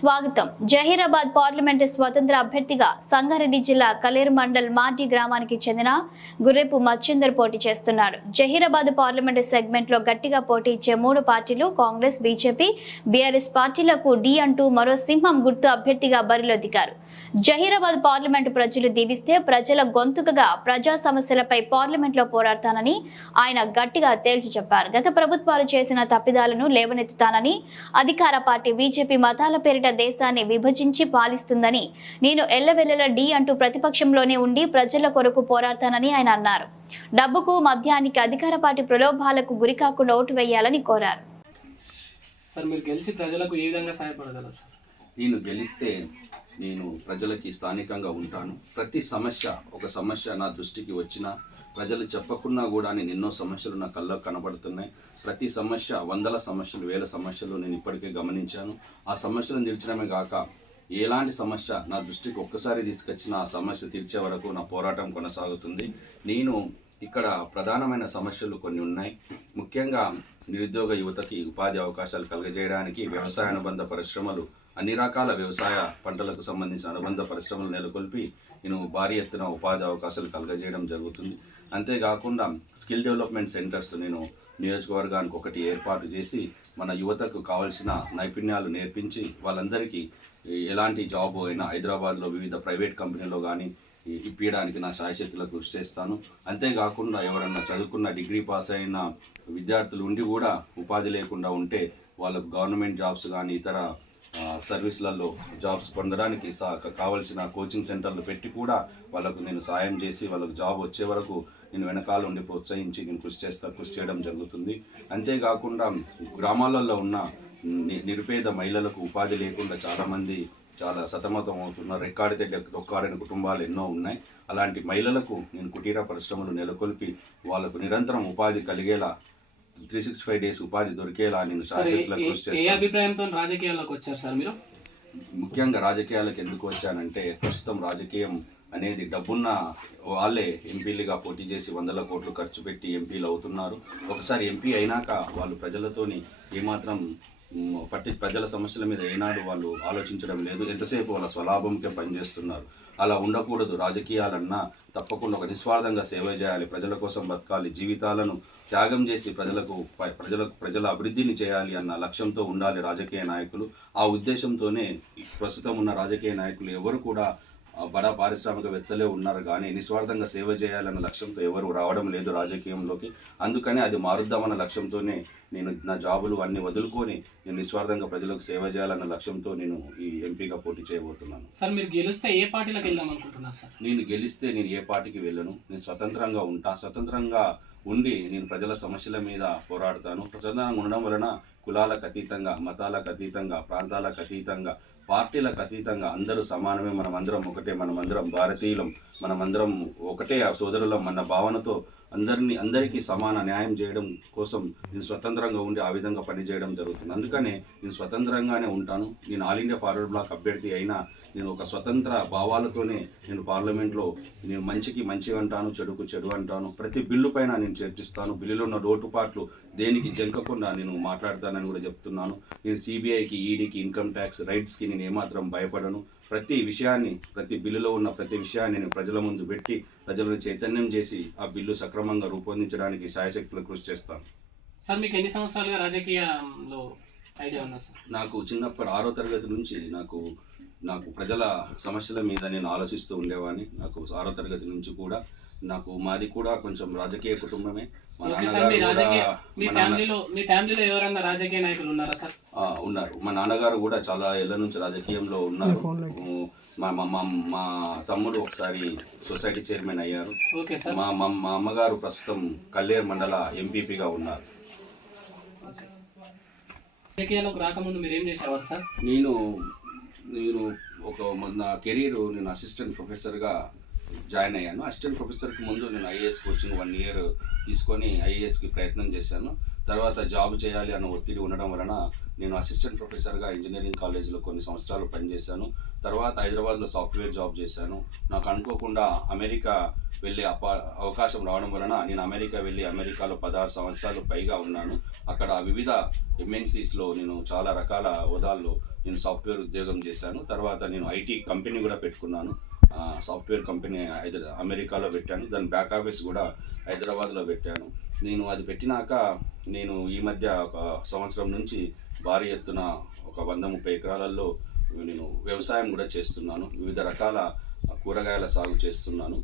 స్వాగతం. జహీరాబాద్ పార్లమెంటు స్వతంత్ర అభ్యర్థిగా సంగారెడ్డి జిల్లా కలేరు మండల్ మాటి గ్రామానికి చెందిన గుర్రెపు మచ్చిందర్ పోటీ చేస్తున్నారు. జహీరాబాద్ పార్లమెంటు సెగ్మెంట్లో గట్టిగా పోటీ ఇచ్చే మూడు పార్టీలు కాంగ్రెస్ బీజేపీ బీఆర్ఎస్ పార్టీలకు డి అంటూ మరో సింహం గుర్తు అభ్యర్థిగా బరిలో దిగారు. జహీరాబాద్ పార్లమెంటు ప్రజలు దీవిస్తే ప్రజల గొంతుకగా ప్రజా సమస్యలపై పార్లమెంట్లో పోరాడతానని ఆయన గట్టిగా తేల్చి చెప్పారు. గత ప్రభుత్వాలు చేసిన తప్పిదాలను లేవనెత్తుతానని అధికార పార్టీ బీజేపీ మతాల పేరిట దేశాన్ని విభజించి పాలిస్తుందని నేను ఎల్లవెల్లల డి అంటూ ప్రతిపక్షంలోనే ఉండి ప్రజల కొరకు పోరాడతానని ఆయన అన్నారు. డబ్బుకు మద్యానికి అధికార పార్టీ ప్రలోభాలకు గురికాకుండా ఓటు వేయాలని కోరారు. సార్ మీరు గెలిచి ప్రజలకు ఏ విధంగా సహాయపడగలరు సార్? నేను గెలిస్తే నేను ప్రజలకి స్థానికంగా ఉంటాను. ప్రతి సమస్య ఒక సమస్య నా దృష్టికి వచ్చినా ప్రజలు చెప్పకున్నా కూడా నేను ఎన్నో సమస్యలు నా కళ్ళకు కనబడుతున్నాయి. ప్రతి సమస్య వందల సమస్యలు వేల సమస్యలు నేను ఇప్పటికే గమనించాను. ఆ సమస్యలను తీర్చడమే కాక ఎలాంటి సమస్య నా దృష్టికి ఒక్కసారి తీసుకొచ్చిన ఆ సమస్య తీర్చే వరకు నా పోరాటం కొనసాగుతుంది. నేను ఇక్కడ ప్రధానమైన సమస్యలు కొన్ని ఉన్నాయి. ముఖ్యంగా నిరుద్యోగ యువతకి ఉపాధి అవకాశాలు కలుగజేయడానికి వ్యవసాయ అనుబంధ పరిశ్రమలు అన్ని రకాల వ్యవసాయ పంటలకు సంబంధించిన అనుబంధ పరిశ్రమలు నెలకొల్పి నేను భారీ ఎత్తున ఉపాధి అవకాశాలు కలుగజేయడం జరుగుతుంది. అంతేకాకుండా స్కిల్ డెవలప్మెంట్ సెంటర్స్ నేను నియోజకవర్గానికి ఒకటి ఏర్పాటు చేసి మన యువతకు కావాల్సిన నైపుణ్యాలు నేర్పించి వాళ్ళందరికీ ఎలాంటి జాబ్ అయినా హైదరాబాద్లో వివిధ ప్రైవేట్ కంపెనీలో కానీ ఇప్పించడానికి నా శాయశక్తులకు కృషి చేస్తాను. అంతేకాకుండా ఎవరన్నా చదువుకున్న డిగ్రీ పాస్ అయిన విద్యార్థులు ఉండి కూడా ఉపాధి లేకుండా ఉంటే వాళ్ళకు గవర్నమెంట్ జాబ్స్ కానీ ఇతర సర్వీసులలో జాబ్స్ పొందడానికి కావలసిన కోచింగ్ సెంటర్లు పెట్టి కూడా వాళ్ళకు నేను సాయం చేసి వాళ్ళకు జాబ్ వచ్చే వరకు నేను వెనకాల ఉండి ప్రోత్సహించి నేను కృషి చేస్తా కృషి చేయడం జరుగుతుంది. అంతేకాకుండా గ్రామాలలో ఉన్న ని- నిరుపేద మహిళలకు ఉపాధి లేకుండా చాలామంది చాలా సతమతం అవుతున్నారు. రెక్కాడితే డొక్కాడిన కుటుంబాలు ఎన్నో ఉన్నాయి. అలాంటి మహిళలకు నేను కుటీర పరిశ్రమలు నెలకొల్పి వాళ్ళకు నిరంతరం ఉపాధి కలిగేలా త్రీ సిక్స్టీ ఫైవ్ డేస్ ఉపాధి దొరికేలా నేను కృషి ఏ చేస్తాను. అభిప్రాయంతో రాజకీయాల్లోకి వచ్చారు సార్ మీరు? ముఖ్యంగా రాజకీయాలకు ఎందుకు వచ్చానంటే ప్రస్తుతం రాజకీయం అనేది డబ్బున్న వాళ్ళే ఎంపీలుగా పోటీ చేసి వందల కోట్లు ఖర్చు పెట్టి ఎంపీలు అవుతున్నారు. ఒకసారి ఎంపీ అయినాక వాళ్ళు ప్రజలతోని ఏమాత్రం పట్టి ప్రజల సమస్యల మీద ఏనాడు వాళ్ళు ఆలోచించడం లేదు. ఎంతసేపు వాళ్ళ స్వలాభంకే పనిచేస్తున్నారు? అలా ఉండకూడదు. రాజకీయాలన్నా తప్పకుండా ఒక నిస్వార్థంగా సేవ చేయాలి. ప్రజల కోసం బతకాలి. జీవితాలను త్యాగం చేసి ప్రజలకు ప్రజలకు ప్రజల అభివృద్ధిని చేయాలి అన్న లక్ష్యంతో ఉండాలి రాజకీయ నాయకులు. ఆ ఉద్దేశంతోనే ప్రస్తుతం ఉన్న రాజకీయ నాయకులు ఎవరు కూడా బడా పారిశ్రామికవేత్తలే ఉన్నారు కానీ నిస్వార్థంగా సేవ చేయాలన్న లక్ష్యంతో ఎవరు రావడం లేదు రాజకీయంలోకి. అందుకని అది మారుద్దామన్న లక్ష్యంతోనే నేను నా జాబులు అన్ని వదులుకొని నేను నిస్వార్థంగా ప్రజలకు సేవ చేయాలన్న లక్ష్యంతో నేను ఈ ఎంపీగా పోటీ చేయబోతున్నాను. సార్ మీరు గెలిస్తే ఏ పార్టీలకు వెళ్దాం అనుకుంటున్నారు సార్? నేను గెలిస్తే నేను ఏ పార్టీకి వెళ్ళను. నేను స్వతంత్రంగా ఉంటా. స్వతంత్రంగా ఉండి నేను ప్రజల సమస్యల మీద పోరాడతాను. స్వతంత్రంగా ఉండడం వలన కులాలకు అతీతంగా మతాలకు అతీతంగా ప్రాంతాలకు అతీతంగా పార్టీలకు అతీతంగా అందరూ సమానమే మనం అందరం ఒకటే మనం అందరం భారతీయులం మనం అందరం ఒకటే ఆ సోదరులం అన్న భావనతో అందరినీ అందరికీ సమాన న్యాయం చేయడం కోసం నేను స్వతంత్రంగా ఉండి ఆ విధంగా పనిచేయడం జరుగుతుంది. అందుకనే నేను స్వతంత్రంగానే ఉంటాను. నేను ఆల్ ఇండియా ఫార్వర్డ్ బ్లాక్ అభ్యర్థి అయినా నేను ఒక స్వతంత్ర భావాలతోనే నేను పార్లమెంట్లో నేను మంచికి మంచి అంటాను చెడుకు చెడు అంటాను. ప్రతి బిల్లు పైన నేను చర్చిస్తాను. బిల్లులో ఉన్న లోటుపాట్లు దేనికి జంకకుండా నేను మాట్లాడతానని కూడా చెప్తున్నాను. నేను సిబిఐకి ఈడీకి ఇన్కమ్ ట్యాక్స్ రైట్స్కి నేను ఏమాత్రం భయపడను. ప్రతి విషయాన్ని ప్రతి బిల్లులో ఉన్న ప్రతి విషయాన్ని నేను ప్రజల ముందు పెట్టి ప్రజలను చైతన్యం చేసి ఆ బిల్లు సక్రమంగా రూపొందించడానికి శాయశక్తులు కృషి చేస్తాను. సార్ మీకు ఎన్ని సంవత్సరాలుగా రాజకీయంలో ఐడియా ఉన్నా సార్? నాకు చిన్నప్పటి ఆరో తరగతి నుంచి నాకు నాకు ప్రజల సమస్యల మీద నేను ఆలోచిస్తూ ఉండేవాడిని. నాకు ఆరో తరగతి నుంచి కూడా నాకు మాది కూడా కొంచెం రాజకీయ కుటుంబమే. మా ఓకే సార్ మీ నాన్నగారు రాజకీయ కూడా మీ మా నాన్న ఫ్యామిలీలో మీ ఫ్యామిలీలో ఎవరన్నా రాజకీయ నాయకులు ఉన్నారా సార్? ఆ, ఉన్నారు. మా నాన్నగారు కూడా చాలా ఏళ్ళ నుంచి రాజకీయంలో ఉన్నారు. మా మా తమ్ముడు ఒకసారి సొసైటీ చైర్మన్ అయ్యారు. Okay sir. మా మా మా అమ్మగారు ప్రస్తుతం కల్లేరు మండల ఎంపీపీగా ఉన్నారు. Okay sir. రాజకీయాల్లోకి రాకముందు మీరు ఏం చేసేవారు సార్? నేను నేను ఒక నా కెరీర్ నేను అసిస్టెంట్ ప్రొఫెసర్గా జాయిన్ అయ్యాను. అసిస్టెంట్ ప్రొఫెసర్కి ముందు నేను ఐఏఎస్ కోచింగ్ వన్ ఇయర్ తీసుకొని ఐఏఎస్కి ప్రయత్నం చేశాను. తర్వాత జాబ్ చేయాలి అన్న ఒత్తిడి ఉండడం వలన నేను అసిస్టెంట్ ప్రొఫెసర్గా ఇంజనీరింగ్ కాలేజీలో కొన్ని సంవత్సరాలు పనిచేశాను. తర్వాత హైదరాబాద్లో సాఫ్ట్వేర్ జాబ్ చేశాను. నాకు అనుకోకుండా అమెరికా వెళ్ళే అప అవకాశం రావడం వలన నేను అమెరికా వెళ్ళి అమెరికాలో పదహారు సంవత్సరాలు పైగా ఉన్నాను. అక్కడ వివిధ ఎంఎన్సీస్లో నేను చాలా రకాల హోదాల్లో నేను సాఫ్ట్వేర్ ఉద్యోగం చేశాను. తర్వాత నేను ఐటీ కంపెనీ కూడా పెట్టుకున్నాను. సాఫ్ట్వేర్ కంపెనీ హైదరా అమెరికాలో పెట్టాను. దాని బ్యాక్ ఆఫీస్ కూడా హైదరాబాద్లో పెట్టాను. నేను అది పెట్టినాక నేను ఈ మధ్య ఒక సంవత్సరం నుంచి భారీ ఎత్తున ఒక వంద ముప్పై ఎకరాలలో నేను వ్యవసాయం కూడా చేస్తున్నాను. వివిధ రకాల కూరగాయల సాగు చేస్తున్నాను.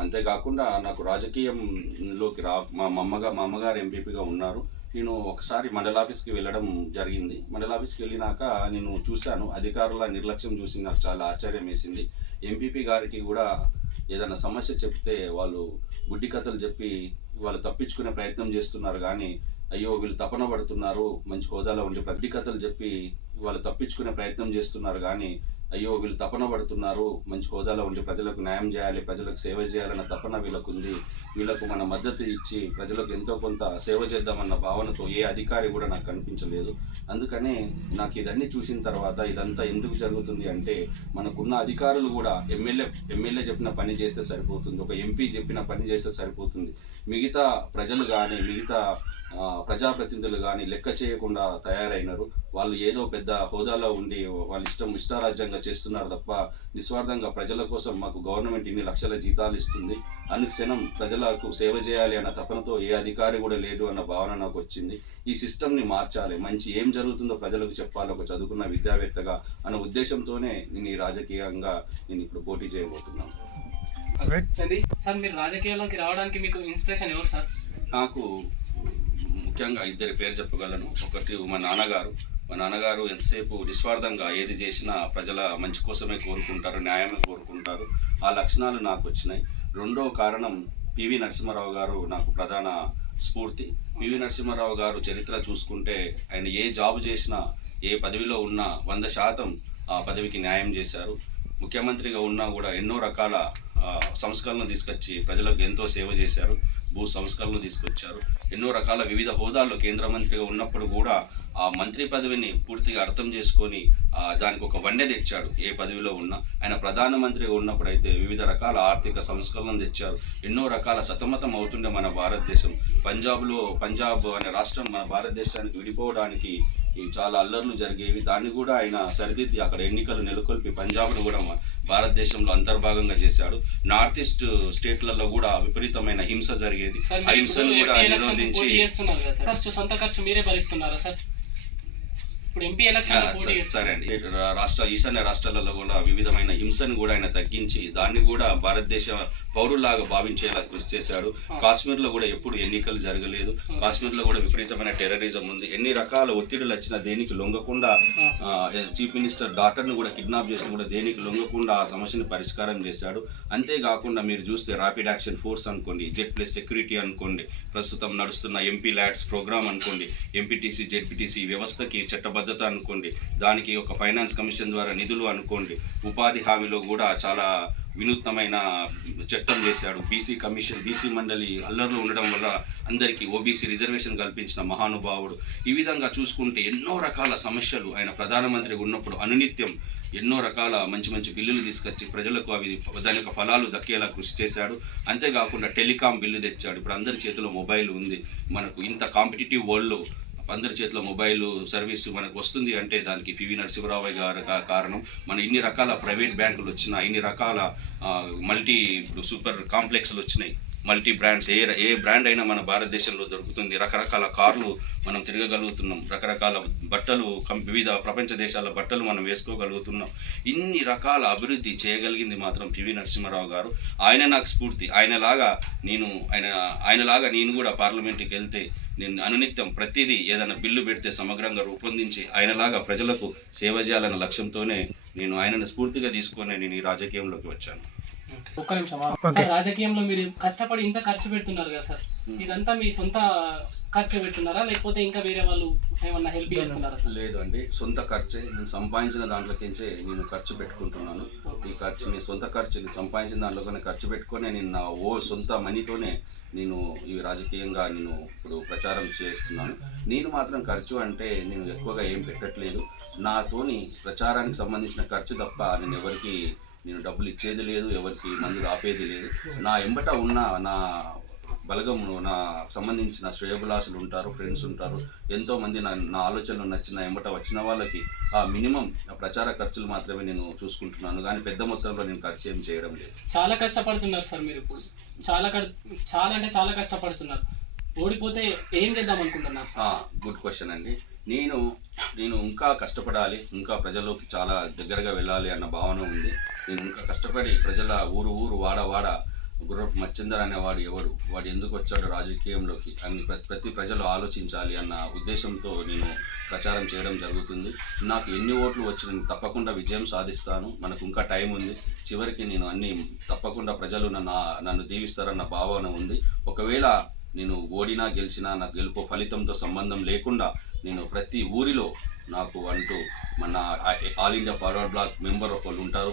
అంతేకాకుండా నాకు రాజకీయంలోకి రా మా అమ్మగా మా అమ్మగారు ఎంపీపీగా ఉన్నారు. నేను ఒకసారి మండల ఆఫీస్కి వెళ్ళడం జరిగింది. మండల ఆఫీస్కి వెళ్ళినాక నేను చూశాను. అధికారుల నిర్లక్ష్యం చూసి నాకు చాలా ఆశ్చర్యం వేసింది. ఎంపీపీ గారికి కూడా ఏదైనా సమస్య చెప్తే వాళ్ళు గుడ్డి కథలు చెప్పి వాళ్ళు తప్పించుకునే ప్రయత్నం చేస్తున్నారు. కానీ అయ్యో వీళ్ళు తపన పడుతున్నారు. మంచి హోదాలో ఉండి ప్రతి కథలు చెప్పి వాళ్ళు తప్పించుకునే ప్రయత్నం చేస్తున్నారు. కానీ అయ్యో వీళ్ళు తపన పడుతున్నారు. మంచి హోదాలో ఉండి ప్రజలకు న్యాయం చేయాలి ప్రజలకు సేవ చేయాలన్న తపన వీళ్ళకు ఉంది వీళ్ళకు మన మద్దతు ఇచ్చి ప్రజలకు ఎంతో కొంత సేవ చేద్దామన్న భావనతో ఏ అధికారి కూడా నాకు కనిపించలేదు. అందుకనే నాకు ఇదన్నీ చూసిన తర్వాత ఇదంతా ఎందుకు జరుగుతుంది అంటే మనకున్న అధికారులు కూడా ఎమ్మెల్యే ఎమ్మెల్యే చెప్పిన పని చేస్తే సరిపోతుంది. ఒక ఎంపీ చెప్పిన పని చేస్తే సరిపోతుంది. మిగతా ప్రజలు కానీ మిగతా ప్రజాప్రతినిధులు కానీ లెక్క చేయకుండా తయారైనారు. వాళ్ళు ఏదో పెద్ద హోదాలో ఉండి వాళ్ళ ఇష్టం ఇష్టారాజ్యంగా చేస్తున్నారు తప్ప నిస్వార్థంగా ప్రజల కోసం మాకు గవర్నమెంట్ ఇన్ని లక్షల జీతాలు ఇస్తుంది. అనుక్షణం ప్రజలకు సేవ చేయాలి అన్న తపనతో ఏ అధికారి కూడా లేడు అన్న భావన నాకు వచ్చింది. ఈ సిస్టమ్ని మార్చాలి. మంచి ఏం జరుగుతుందో ప్రజలకు చెప్పాలి. ఒక చదువుకున్న విద్యావేత్తగా అన్న ఉద్దేశంతోనే నేను ఈ రాజకీయంగా నేను ఇప్పుడు పోటీ చేయబోతున్నాను. సార్ మీరు రాజకీయాల్లోకి రావడానికి మీకు ఇన్స్పిరేషన్ ఎవరు సార్? నాకు ముఖ్యంగా ఇద్దరి పేరు చెప్పగలను. ఒకటి మా నాన్నగారు. మా నాన్నగారు ఎంతసేపు నిస్వార్థంగా ఏది చేసినా ప్రజల మంచి కోసమే కోరుకుంటారు న్యాయమే కోరుకుంటారు. ఆ లక్షణాలు నాకు వచ్చినాయి. రెండో కారణం పివి నరసింహారావు గారు నాకు ప్రధాన స్ఫూర్తి. పివి నరసింహారావు గారు చరిత్ర చూసుకుంటే ఆయన ఏ జాబ్ చేసినా ఏ పదవిలో ఉన్నా వంద శాతం ఆ పదవికి న్యాయం చేశారు. ముఖ్యమంత్రిగా ఉన్నా కూడా ఎన్నో రకాల సంస్కరణలు తీసుకొచ్చి ప్రజలకు ఎంతో సేవ చేశారు భూ సంస్కరణలు తీసుకొచ్చారు. ఎన్నో రకాల వివిధ హోదాల్లో కేంద్ర మంత్రిగా ఉన్నప్పుడు కూడా ఆ మంత్రి పదవిని పూర్తిగా అర్థం చేసుకొని దానికి ఒక వన్నె తెచ్చాడు. ఏ పదవిలో ఉన్నా ఆయన ప్రధానమంత్రిగా ఉన్నప్పుడు అయితే వివిధ రకాల ఆర్థిక సంస్కరణలు తెచ్చారు. ఎన్నో రకాల సతమతం అవుతుండే మన భారతదేశం. పంజాబ్లో పంజాబ్ అనే రాష్ట్రం మన భారతదేశానికి విడిపోవడానికి చాలా అల్లర్లు జరిగేవి. దాన్ని కూడా ఆయన సరిదిద్ది అక్కడ ఎన్నికలు నెలకొల్పి పంజాబ్ను కూడా భారతదేశంలో అంతర్భాగంగా చేశాడు. నార్త్ ఈస్ట్ స్టేట్లలో కూడా విపరీతమైన హింస జరిగేది. హింసను కూడా నిరోధించి సార్. ఖర్చు సొంత ఖర్చు మీరే భరిస్తున్నారా సార్? ఇప్పుడు ఎంపీ ఆ, ఎలక్షన్ పోటీ సరే- చేస్తున్నారు. సరే అండి రాష్ట్ర ఈశాన్య రాష్ట్రాలలో కూడా వివిధమైన హింసను కూడా ఆయన తగ్గించి దాన్ని కూడా భారతదేశ పౌరులాగా భావించేలా కృషి చేశాడు. కాశ్మీర్లో కూడా ఎప్పుడు ఎన్నికలు జరగలేదు. కాశ్మీర్లో కూడా విపరీతమైన టెర్రరిజం ఉంది. ఎన్ని రకాల ఒత్తిడులు వచ్చినా దేనికి లొంగకుండా చీఫ్ మినిస్టర్ డాక్టర్ని కూడా కిడ్నాప్ చేసిన కూడా దేనికి లొంగకుండా ఆ సమస్యని పరిష్కారం చేశాడు. అంతేకాకుండా మీరు చూస్తే ర్యాపిడ్ యాక్షన్ ఫోర్స్ అనుకోండి జెడ్ ప్లస్ సెక్యూరిటీ అనుకోండి ప్రస్తుతం నడుస్తున్న ఎంపీ ల్యాడ్స్ ప్రోగ్రామ్ అనుకోండి ఎంపీటీసీ జెడ్పీటీసీ వ్యవస్థకి చట్టబద్ధత అనుకోండి దానికి ఒక ఫైనాన్స్ కమిషన్ ద్వారా నిధులు అనుకోండి ఉపాధి హామీలో కూడా చాలా వినూత్నమైన చట్టం చేశాడు. బీసీ కమిషన్ బీసీ మండలి అల్లర్లో ఉండడం వల్ల అందరికీ ఓబీసీ రిజర్వేషన్ కల్పించిన మహానుభావుడు. ఈ విధంగా చూసుకుంటే ఎన్నో రకాల సమస్యలు ఆయన ప్రధానమంత్రి ఉన్నప్పుడు అనునిత్యం ఎన్నో రకాల మంచి మంచి బిల్లులు తీసుకొచ్చి ప్రజలకు అవి దాని యొక్క ఫలాలు దక్కేలా కృషి చేశాడు. అంతేకాకుండా టెలికాం బిల్లు తెచ్చాడు. ఇప్పుడు అందరి చేతిలో మొబైల్ ఉంది. మనకు ఇంత కాంపిటేటివ్ వరల్డ్లో అందరి చేతిలో మొబైల్ సర్వీస్ మనకు వస్తుంది అంటే దానికి పివి నరసింహరావు గారు కారణం. మన ఇన్ని రకాల ప్రైవేట్ బ్యాంకులు వచ్చినా ఇన్ని రకాల మల్టీ ఇప్పుడు సూపర్ కాంప్లెక్స్లు వచ్చినాయి. మల్టీ బ్రాండ్స్ ఏ ఏ బ్రాండ్ అయినా మన భారతదేశంలో దొరుకుతుంది. రకరకాల కార్లు మనం తిరగగలుగుతున్నాం. రకరకాల బట్టలు కం- వివిధ ప్రపంచ దేశాల బట్టలు మనం వేసుకోగలుగుతున్నాం. ఇన్ని రకాల అభివృద్ధి చేయగలిగింది మాత్రం పివి నరసింహారావు గారు. ఆయన నాకు స్ఫూర్తి. ఆయనలాగా నేను ఆయన ఆయనలాగా నేను కూడా పార్లమెంట్కి వెళ్తే నేను అనునిత్యం ప్రతిదీ ఏదైనా బిల్లు పెడితే సమగ్రంగా రూపొందించి ఆయనలాగా ప్రజలకు సేవ చేయాలన్న లక్ష్యంతోనే నేను ఆయనను స్ఫూర్తిగా తీసుకొని నేను ఈ రాజకీయంలోకి వచ్చాను. ఒక్క నిమిషం. రాజకీయంలో మీరు కష్టపడి ఇంత ఖర్చు పెడుతున్నారు కదా సార్. ఇదంతా మీ సొంత ఖర్చు పెట్టున్నారా లేకపోతే ఇంకా వేరే వాళ్ళు ఏమన్నా హెల్ప్ చేస్తున్నారా సార్? లేదు అండి సొంత ఖర్చే. నేను సంపాదించిన దాంట్లోకించే నేను ఖర్చు పెట్టుకుంటున్నాను. ఈ ఖర్చు నేను సొంత ఖర్చు సంపాదించిన దాంట్లోనే ఖర్చు పెట్టుకొని నేను నా ఓ సొంత మనీతోనే నేను ఇవి రాజకీయంగా నేను ఇప్పుడు ప్రచారం చేస్తున్నాను. నేను మాత్రం ఖర్చు అంటే నేను ఎక్కువగా ఏం పెట్టట్లేదు. నాతోని ప్రచారానికి సంబంధించిన ఖర్చు తప్ప నేను ఎవరికి నేను డబ్బులు ఇచ్చేది లేదు ఎవరికి మందులు ఆపేది లేదు. నా ఎంబట ఉన్న నా బలగము నా సంబంధించిన శ్రేయబులాసులు ఉంటారు ఫ్రెండ్స్ ఉంటారు. ఎంతో మంది నా నా ఆలోచనలు నచ్చిన ఎంబట వచ్చిన వాళ్ళకి ఆ మినిమం ప్రచార ఖర్చులు మాత్రమే నేను చూసుకుంటున్నాను. కానీ పెద్ద మొత్తంలో నేను ఖర్చు ఏం చేయడం లేదు. చాలా కష్టపడుతున్నారు సార్ మీరు ఇప్పుడు. చాలా చాలా అంటే చాలా కష్టపడుతున్నారు. ఓడిపోతే ఏం చేద్దాం అనుకుంటున్నారు? గుడ్ క్వశ్చన్ అండి. నేను నేను ఇంకా కష్టపడాలి ఇంకా ప్రజల్లోకి చాలా దగ్గరగా వెళ్ళాలి అన్న భావన ఉంది. నేను ఇంకా కష్టపడి ప్రజల ఊరు ఊరు వాడ వాడ గుర్రపు మచ్చిందర్ అనేవాడు ఎవరు వాడు ఎందుకు వచ్చాడు రాజకీయంలోకి అని ప్రతి ప్రతి ప్రజలు ఆలోచించాలి అన్న ఉద్దేశంతో నేను ప్రచారం చేయడం జరుగుతుంది. నాకు ఎన్ని ఓట్లు వచ్చిన తప్పకుండా విజయం సాధిస్తాను. మనకు ఇంకా టైం ఉంది. చివరికి నేను అన్ని తప్పకుండా ప్రజలు నన్ను నన్ను దీవిస్తారన్న భావన ఉంది. ఒకవేళ నేను ఓడినా గెలిచినా నా గెలుపు ఫలితంతో సంబంధం లేకుండా నేను ప్రతి ఊరిలో నాకు అంటూ మన all India forward bloc member ఒకళ్ళు ఉంటారు.